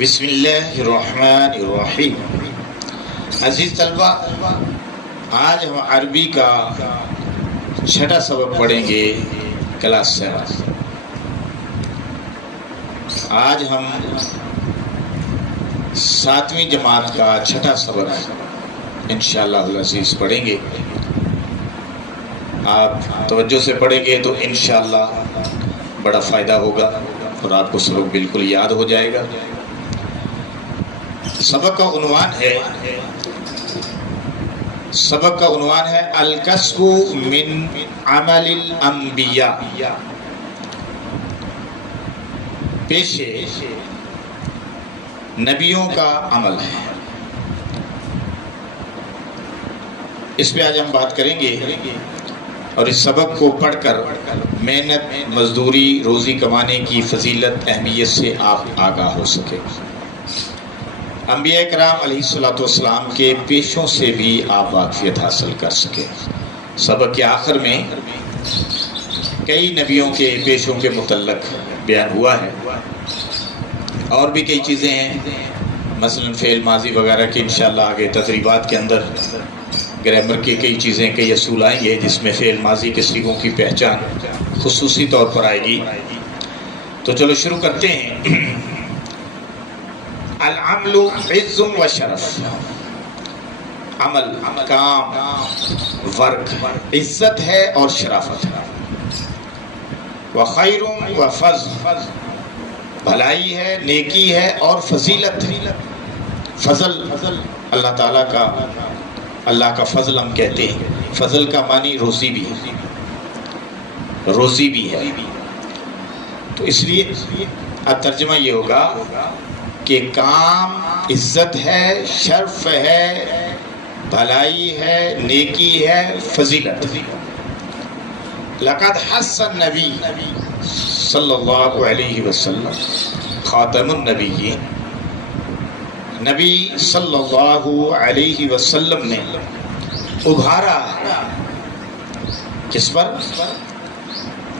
بسم اللہ الرحمن الرحیم۔ عزیز طلبہ، آج ہم عربی کا چھٹا سبق پڑھیں گے، کلاس 7۔ آج ہم 7ویں جماعت کا چھٹا سبق انشاءاللہ العزیز پڑھیں گے۔ آپ توجہ سے پڑھیں گے تو انشاءاللہ بڑا فائدہ ہوگا اور آپ کو سبق بالکل یاد ہو جائے گا۔ سبق کا عنوان ہے الکسب من عمل الانبیاء، پیشے نبیوں کا عمل ہے۔ اس پہ آج ہم بات کریں گے اور اس سبق کو پڑھ کر محنت، مزدوری، روزی کمانے کی فضیلت، اہمیت سے آپ آگاہ ہو سکے۔ انبیاء کرام علیہ السلام کے پیشوں سے بھی آپ واقفیت حاصل کر سکے۔ سبق کے آخر میں کئی نبیوں کے پیشوں کے متعلق بیان ہوا ہے، اور بھی کئی چیزیں ہیں، مثلا فعل ماضی وغیرہ کی انشاءاللہ آگے تدریبات کے اندر گرامر کی کئی چیزیں، کئی اصول آئیں گے جس میں فعل ماضی کے صیغوں کی پہچان خصوصی طور پر آئے گی۔ تو چلو شروع کرتے ہیں۔ العمل عز و شرف، عمل، کام، ورک عزت ہے اور شرافت ہے۔ وخیر و فضل، بھلائی ہے، نیکی ہے اور فضیلت ہے۔ فضل اللہ تعالیٰ کا، اللہ کا فضل ہم کہتے ہیں۔ فضل کا معنی روزی بھی ہے، روزی بھی ہے۔ تو اس لیے ترجمہ یہ ہوگا کہ کام عزت ہے، شرف ہے، بھلائی ہے، نیکی ہے، فضیلت ہے۔ لقد حث النبی صلی اللہ علیہ وسلم، خاتم النبیین، نبی صلی اللہ علیہ وسلم نے ابھارا کس پر؟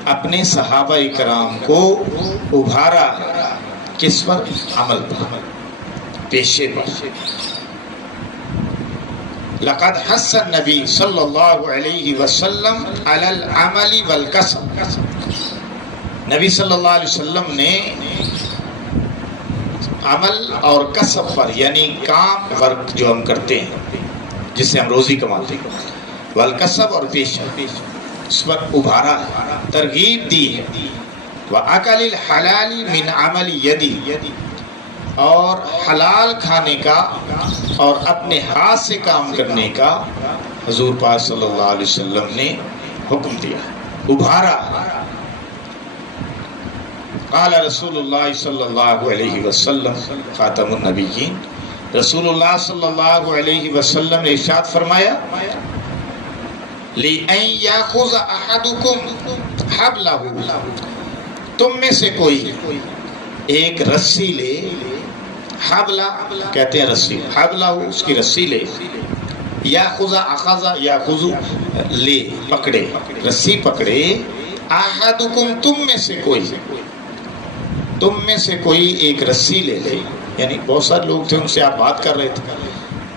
اپنے صحابہ کرام کو ابھارا کس پر؟ عمل پر، پیشے پر۔ لقد حث النبی صلی اللہ علیہ وسلم علی العمل والکسب، نبی صلی اللہ علیہ وسلم نے عمل اور کسب پر، یعنی کام، ورک جو ہم کرتے ہیں جس سے ہم روزی کماتے ہیں، والکسب اور پیشہ، اس پر ابھارا، ترغیب دی ہے۔ وَأَكَلِ الْحَلَالِ مِنْ عَمَلِ يَدِي، اور حلال کھانے کا اور اپنے ہاتھ سے کام کرنے کا حضور پاک صلی اللہ علیہ وسلم نے حکم دیا، ابھارا۔ قال رسول اللہ صلی اللہ علیہ وسلم، خاتم النبیین، رسول اللہ صلی اللہ علیہ وسلم نے ارشاد فرمایا، لِأَنْ يَأْخُذَ أَحَدُكُمْ حَبْلَهُ، تم میں سے کوئی ایک رسی لے، حبلہ کہتے ہیں رسی، حبلہ اس کی رسی لے، یاخذ اخذ یاخذ لے، پکڑے، رسی پکڑے، احدکم تم میں سے کوئی ایک رسی لے لے، یعنی بہت سارے لوگ تھے ان سے آپ بات کر رہے تھے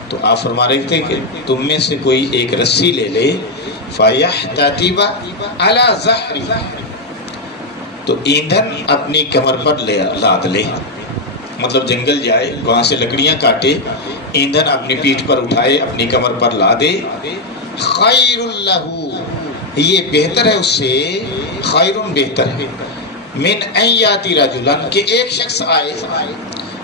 تو آپ فرما رہے تھے کہ تم میں سے کوئی ایک رسی لے لے، فَيَحْتَتِبَ عَلَى ظَهْرِ، تو ایندھن اپنی کمر پر لاد لے، مطلب جنگل جائے، وہاں سے لکڑیاں کاٹے، ایندھن اپنی پیٹھ پر اٹھائے، اپنی کمر پر لادے، خیر لہ، یہ بہتر ہے اس سے، خیر بہتر ہے، من ان یاتی رجلا، کہ ایک شخص آئے،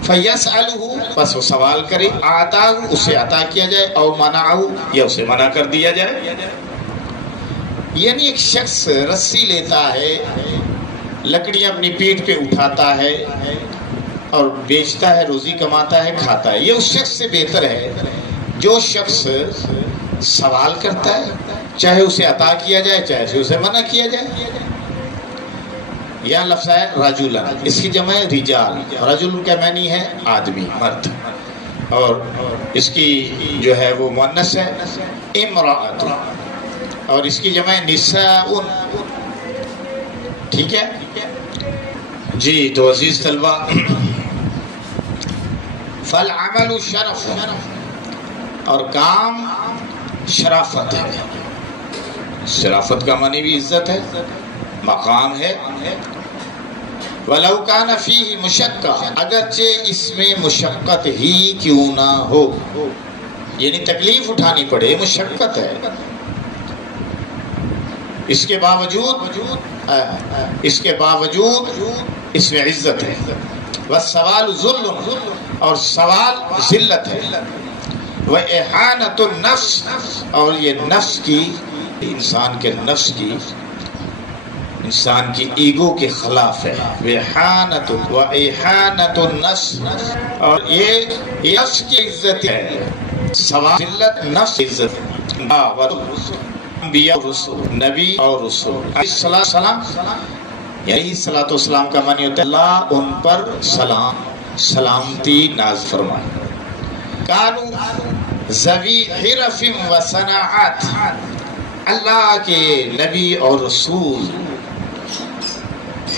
فیسألہ، بس وہ سوال کرے، آتاہ، اسے عطا کیا جائے، او منعہ، یا اسے منع کر دیا جائے۔ یعنی ایک شخص رسی لیتا ہے، لکڑیاں اپنی پیٹھ پہ اٹھاتا ہے اور بیچتا ہے، روزی کماتا ہے، کھاتا ہے، یہ اس شخص سے بہتر ہے جو شخص سوال کرتا ہے، چاہے اسے عطا کیا جائے چاہے اسے منع کیا جائے۔ یہاں لفظ ہے رجلا، اس کی جمع ہے رجال، رجل کا معنی ہے آدمی، مرد، اور اس کی جو ہے وہ مؤنث ہے امرأۃ، اور اس کی جمع ہے نساء۔ ٹھیک ہے جی۔ تو عزیز طلبہ، فالعمل شرف، اور کام شرافت ہے. شرافت کا معنی بھی عزت ہے، مقام ہے. وَلَوْ كَانَ فِيهِ مُشَقَّةٌ، اگرچہ اس میں مشقت ہی کیوں نہ ہو، یعنی تکلیف اٹھانی پڑے، مشقت ہے، اس کے باوجود اس میں عزت ہے. والسوال ذل، اور سوال ذلت ہے. وإحانة النفس، اور یہ نفس کی، انسان کے نفس کی، انسان کی ایگو کے خلاف ہے. وإحانة النفس، اور یہ نفس کی عزت ہے. سوال ذلت، نفس عزت. انبیاء اور رسول، نبی اور رسول علیہ السلام، یہی صلاۃ والسلام کا معنی ہوتا ہے اللہ ان پر سلامتی ناز فرمائے. کانوا ذوی حرف و صناعت، اللہ کے نبی اور رسول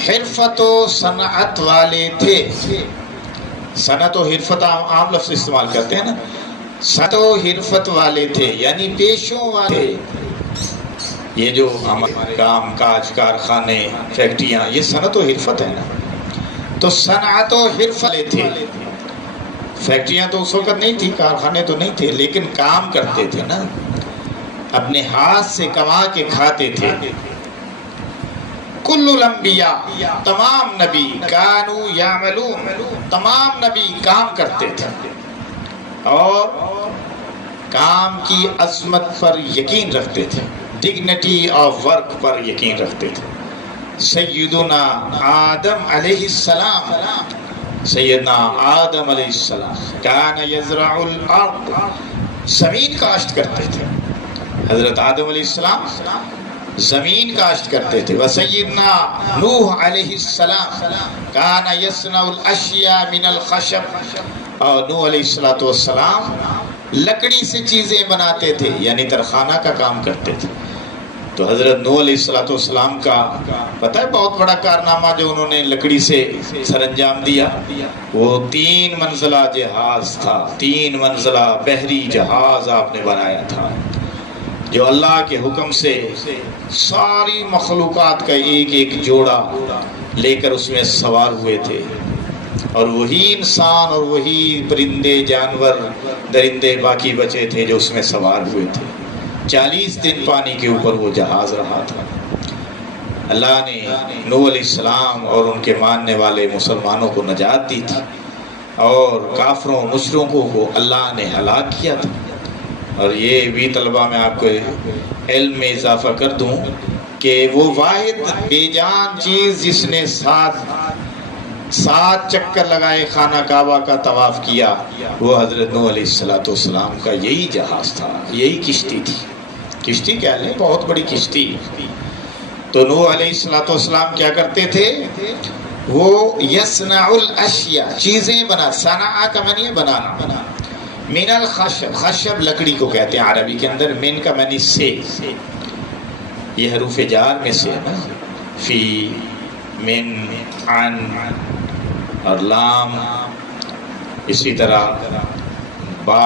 حرفت و صنعت والے تھے. صنعت و حرفت عام لفظ استعمال کرتے ہیں نا. صنعت و حرفت والے تھے یعنی پیشوں والے. یہ جو ہمارے کام کاج، کارخانے، فیکٹریاں، یہ صنعت و حرفت ہے نا. تو صنعت و حرفت والے تھے. فیکٹریاں تو اس وقت نہیں تھی، کارخانے تو نہیں تھے، لیکن کام کرتے تھے نا، اپنے ہاتھ سے کما کے کھاتے تھے. کل الانبیاء، تمام نبی، کانوا یعملون، تمام نبی کام کرتے تھے اور کام کی عظمت پر یقین رکھتے تھے، ڈگنیٹی آف ورک پر یقین رکھتے تھے. سیدنا آدم علیہ السلام، سیدنا آدم علیہ السلام کان یزرع الارض، زمین کاشت کرتے تھے. حضرت آدم علیہ السلام زمین کاشت کرتے تھے. وسیدنا نوح علیہ السلام کان یصنع الاشیاء من الخشب، اور نوح علیہ السلام لکڑی سے چیزیں بناتے تھے، یعنی ترخانہ کا کام کرتے تھے. تو حضرت نوح علیہ السلام کا پتہ ہے بہت بڑا کارنامہ جو انہوں نے لکڑی سے سر انجام دیا. وہ 3 منزلہ جہاز تھا، 3 منزلہ بحری جہاز آپ نے بنایا تھا، جو اللہ کے حکم سے ساری مخلوقات کا ایک ایک جوڑا لے کر اس میں سوار ہوئے تھے. اور وہی انسان اور وہی پرندے، جانور، درندے باقی بچے تھے جو اس میں سوار ہوئے تھے. 40 دن پانی کے اوپر وہ جہاز رہا تھا. اللہ نے نوح علیہ السلام اور ان کے ماننے والے مسلمانوں کو نجات دی تھی، اور کافروں مشرکوں کو اللہ نے ہلاک کیا تھا. اور یہ بھی طلبہ میں آپ کو علم میں اضافہ کر دوں کہ وہ واحد بے جان چیز جس نے 7 چکر لگائے خانہ کعبہ کا طواف کیا، وہ حضرت نوح علیہ السلام کا یہی جہاز تھا، یہی کشتی تھی. کشتی کیا لیں، بہت بڑی کشتی. تو نوح علیہ السلام کیا کرتے تھے؟ وہ یصنع الاشیاء، چیزیں بنا. صنع کا معنی ہے بنانا. من الخشب، خشب لکڑی کو کہتے ہیں عربی کے اندر. من کا معنی سے، یہ حروف جار میں سے ہے نا. فی، من، عن اور لام، اسی طرح با،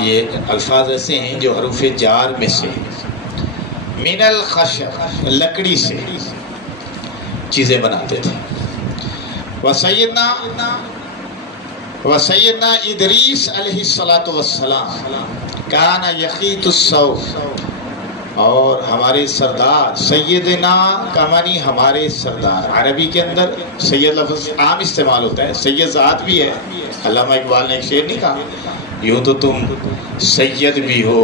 یہ الفاظ ایسے ہیں جو حروف جار میں سے. من الخشب، لکڑی سے چیزیں بناتے تھے. وسیدنا ادریس علیہ السلام کان یخیط الصوف، اور ہمارے سردار، سیدنا کا معنی ہمارے سردار. عربی کے اندر سید لفظ عام استعمال ہوتا ہے، سید ذات بھی ہے. علامہ اقبال نے ایک شعر نہیں کہا، یوں تو تم سید بھی ہو،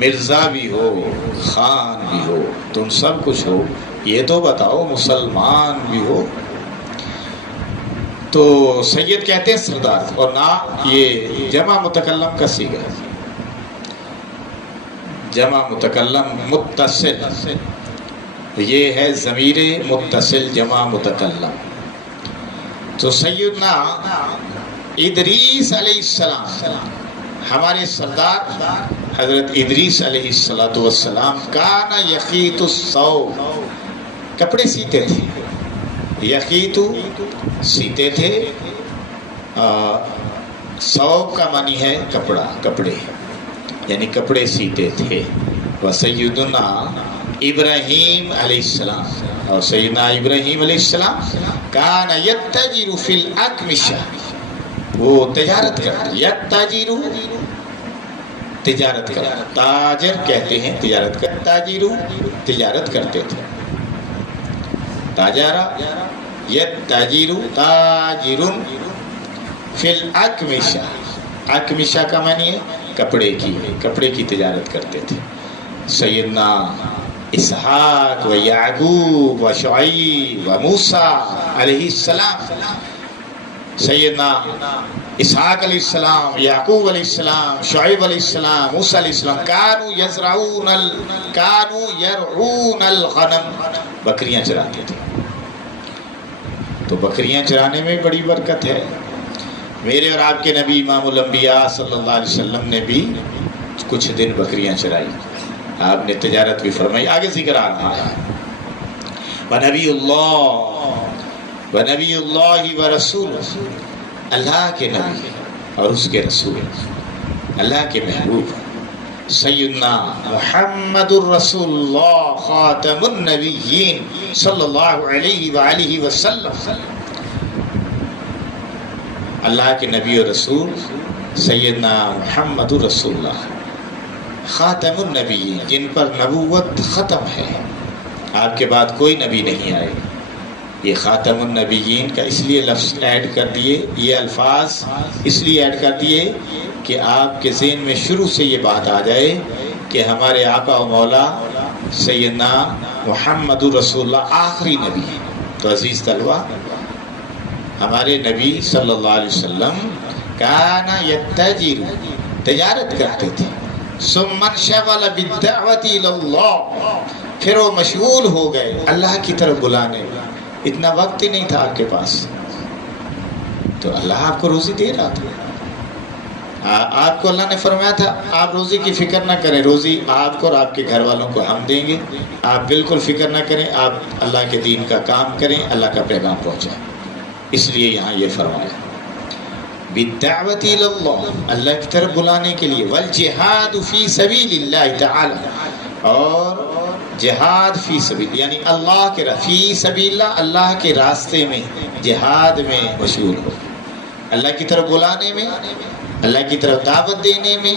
مرزا بھی ہو، خان بھی ہو، تم سب کچھ ہو، یہ تو بتاؤ مسلمان بھی ہو. تو سید کہتے ہیں سردار، اور نہ یہ جمع متکلم کا صیغہ ہے. جمع متکلم متصل، یہ ہے ضمیر متصل جمع متکلم. تو سیدنا ادریس علیہ السلام، ہمارے سردار حضرت ادریس علیہ السلام کان یخیط الصوف، کپڑے سیتے تھے. یخیط سیتے تھے، ثوب کا معنی ہے کپڑا، کپڑے، یعنی کپڑے سیتے تھے. وسیدنا ابراہیم علیہ السلام، اور سیدنا ابراہیم علیہ السلام کان یتجر فی الاکمشہ، وہ تجارت کرتے. یتجر تجارت کرتے، تاجر کہتے ہیں تجارت کر، تاجر تجارت کرتے تھے. تاجارہ یتجر تاجر فی الاکمشہ، اکمشہ کا معنی ہے کپڑے کی، کپڑے کی تجارت کرتے تھے. سیدنا اسحاق و یعقوب و شعیب و موسیٰ علیہ السلام، سیدنا اسحاق علیہ السلام، یعقوب علیہ السلام، شعیب علیہ السلام، موسیٰ علیہ السلام کانوا یرعون الغنم، بکریاں چراتے تھے. تو بکریاں چرانے میں بڑی برکت ہے. میرے اور آپ کے نبی امام الانبیاء صلی اللہ علیہ وسلم نے بھی کچھ دن بکریاں چرائی، آپ نے تجارت بھی فرمائی. آگے ذکر آ رہا ہے وَنَبِيُّ اللَّهِ وَنَبِيُّ اللَّهِ وَرَسُولُهُ، اللہ کے نبی اور اس کے رسول، اللہ کے محبوب سیدنا محمد الرسول اللہ خاتم النبیین صلی اللہ علیہ وآلہ وسلم، اللہ کے نبی اور رسول سیدنا محمد رسول اللہ خاتم النبیین، جن پر نبوت ختم ہے، آپ کے بعد کوئی نبی نہیں آئے. یہ خاتم النبیین کا اس لیے لفظ ایڈ کر دیے، یہ الفاظ اس لیے ایڈ کر دیے کہ آپ کے ذہن میں شروع سے یہ بات آ جائے کہ ہمارے آقا و مولا سیدنا محمد رسول اللہ آخری نبی ہے. تو عزیز طلبہ، ہمارے نبی صلی اللہ علیہ وسلم کانا یتجر، تجارت کرتے تھے. ثم انشغل بالدعوۃ الی اللہ، پھر وہ مشغول ہو گئے اللہ کی طرف بلانے میں. اتنا وقت ہی نہیں تھا آپ کے پاس، تو اللہ آپ کو روزی دے رہا تھا. آپ کو اللہ نے فرمایا تھا آپ روزی کی فکر نہ کریں، روزی آپ کو اور آپ کے گھر والوں کو ہم دیں گے، آپ بالکل فکر نہ کریں، آپ اللہ کے دین کا کام کریں، اللہ کا پیغام پہنچائیں. اس لیے یہاں یہ فرمایا بالدعوۃ الی اللہ، اللہ کی طرف بلانے کے لیے، والجہاد فی سبیل اللہ تعالی، اور جہاد فی سبیل یعنی اللہ کے فی سبیل اللہ، اللہ کے راستے میں جہاد میں مشغول ہو، اللہ کی طرف بلانے میں، اللہ کی طرف دعوت دینے میں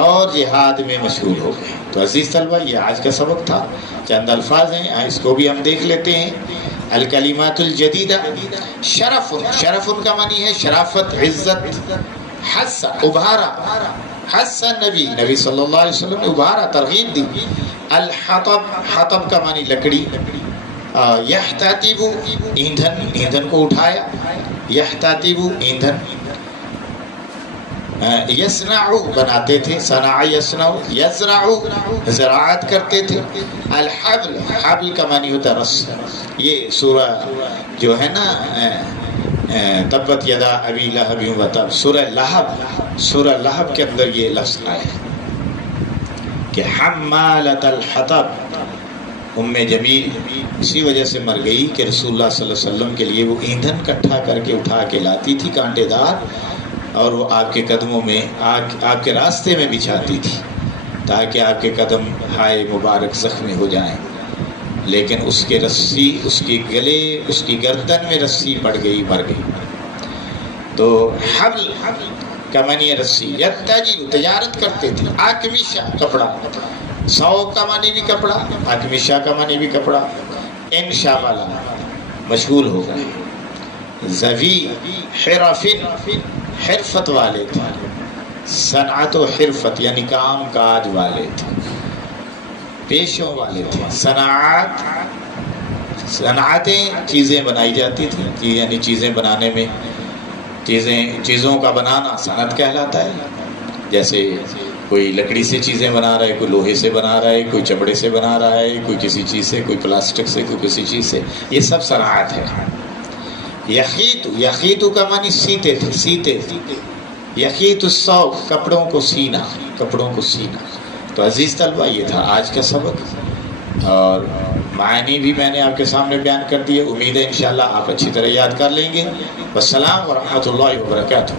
اور جہاد میں مشغول ہو گئے. تو عزیز طلبہ، یہ آج کا سبق تھا. چند الفاظ ہیں، اس کو بھی ہم دیکھ لیتے ہیں. الکلمات الجدیدہ، شرف، شرف کا معنی ہے شرافت، عزت. حس، ابھارا، حس نبی، نبی صلی اللہ علیہ وسلم نے ابھارا، ترغیب دی. الحطب، حطب کا معنی لکڑی. یحتطب، ایندھن، ایندھن کو اٹھایا. یحتطب، ایندھن. یصنع، بناتے تھے. صنع یصنع. یزرع، زراعت کرتے تھے. الحبل، حبل کا معنی ہوتا ہے رسی. یہ سورہ جو ہے نا تبت یدا ابی لہب وتب، سورہ لہب، سورہ لہب کے اندر یہ لفظ آیا کہ حمالۃ الحطب، ام جمیل اسی وجہ سے مر گئی کہ رسول اللہ صلی اللہ علیہ وسلم کے لیے وہ ایندھن اکٹھا کر کے اٹھا کے لاتی تھی کانٹے دار، اور وہ آپ کے قدموں میں آپ کے راستے میں بچھاتی تھی تاکہ آپ کے قدم ہائے مبارک زخمی ہو جائیں. لیکن اس کے رسی، اس کے گلے، اس کی گردن میں رسی پڑ گئی، مر گئی. تو حبل کا معنی ہے رسی. یتجر، تجارت کرتے تھے. اکمشہ، کپڑا. ثوب کا معنی بھی کپڑا، اکمشہ کا معنی بھی کپڑا. انشغل، مشغول ہو گئے. ذوی حرف، حرفت والے تھے. صنعت و حرفت یعنی کام کاج والے تھے، پیشوں والے تھے. صنعت، صنعتیں چیزیں بنائی جاتی تھیں، یعنی چیزیں بنانے میں، چیزوں کا بنانا صنعت کہلاتا ہے. جیسے کوئی لکڑی سے چیزیں بنا رہا ہے، کوئی لوہے سے بنا رہا ہے، کوئی چمڑے سے بنا رہا ہے، کوئی کسی چیز سے، کوئی پلاسٹک سے، کوئی کسی چیز سے، یہ سب صنعت ہے. یخیت، یخیت کا معنی سیتے تھے، سیتے تھے. یخیت الثوب، کپڑوں کو سینا، کپڑوں کو سینا. تو عزیز طلبہ، یہ تھا آج کا سبق، اور معنی بھی میں نے آپ کے سامنے بیان کر دیے. امید ہے انشاءاللہ آپ اچھی طرح یاد کر لیں گے. والسلام ورحمۃ اللہ وبرکاتہ.